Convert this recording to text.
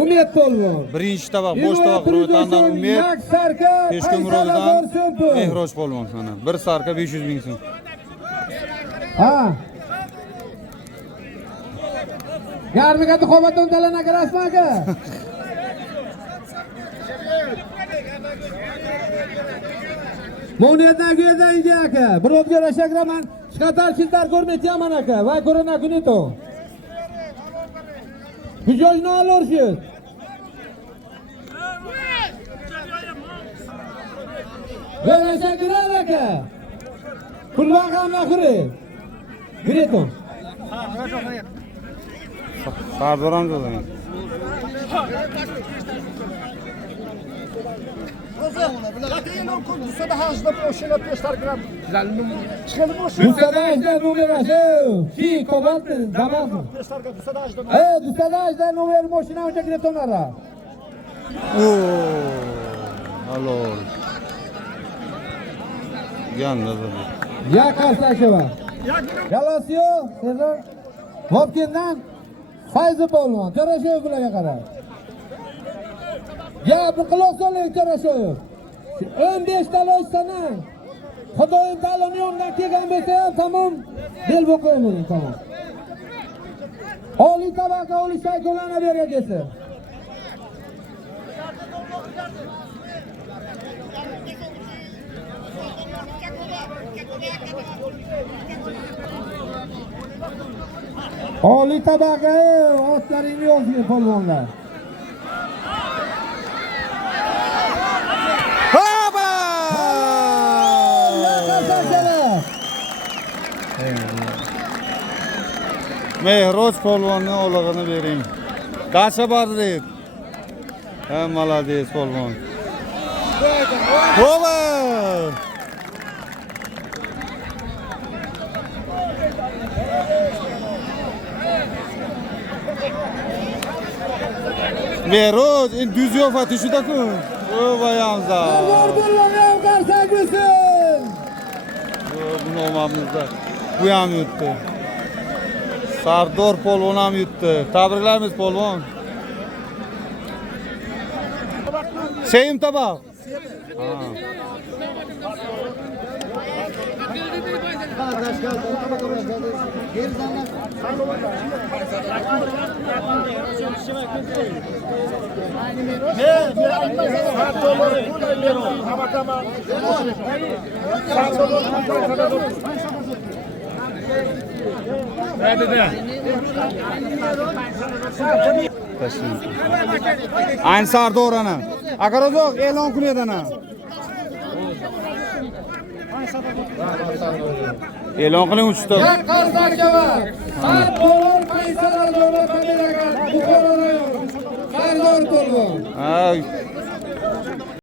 Umid polvon. Birinchi tabaq, bosh tabaq ro'ytandan Umid. Peshko'mirovidan Mehroj polvon sana. Bir sarka 500 ming so'm. Ha. Yarmiga duxobatdan talana kirasizmi aka? Monetdan go'ydan inja aka. Bir o'tga rashagraman. Shkatar chiltar ko'rmayapman aka. Va ko'rona kunito. Gücojni olursiz. Böyle girer aka. Kullan ahiri. Gireton. Sardoram jo'lagan. Dusadajda numeraşı. Fi kobaltı zamanı. Dusadajda numara moşina önce giretonlara. Alo. Yandı. Ya Karsaşeva. Yalasıyor. Sezon. Hopkin'dan Fayzi polvon. To'rashev bilan qarar. Ya bu quloq soling To'rashev. 15 taloy sana. Xudoyim ta'aloni yo'lidan kelgan bo'lsa ham tamom. Bel bo'qayman tamom. Oliy tabaqqa oliy shaykolana beragesi. Oliy tabaqqa otlaringni yozing polvonlar. Haba! Mehroj polvonning olig'ini bering. Qancha bordi deb. Ha, молодец polvon. Hova! Mehroj, in düz yofati shuda-ku. O vayamza. Polvon qarsagisin. Bu nomamizda. Bu ham yutdi. Sardor polvon ham yutdi. Tabriklaymiz polvon. Sevim tabaq. Aynı Sardor ana. Akarozoq e'lon qilyapti ana. E'lon qiling uchta. Ya Karsaşeva. Sardor Qaysarar davlat familiyaga Buxoro rayoni. Sardor polvon. Ha,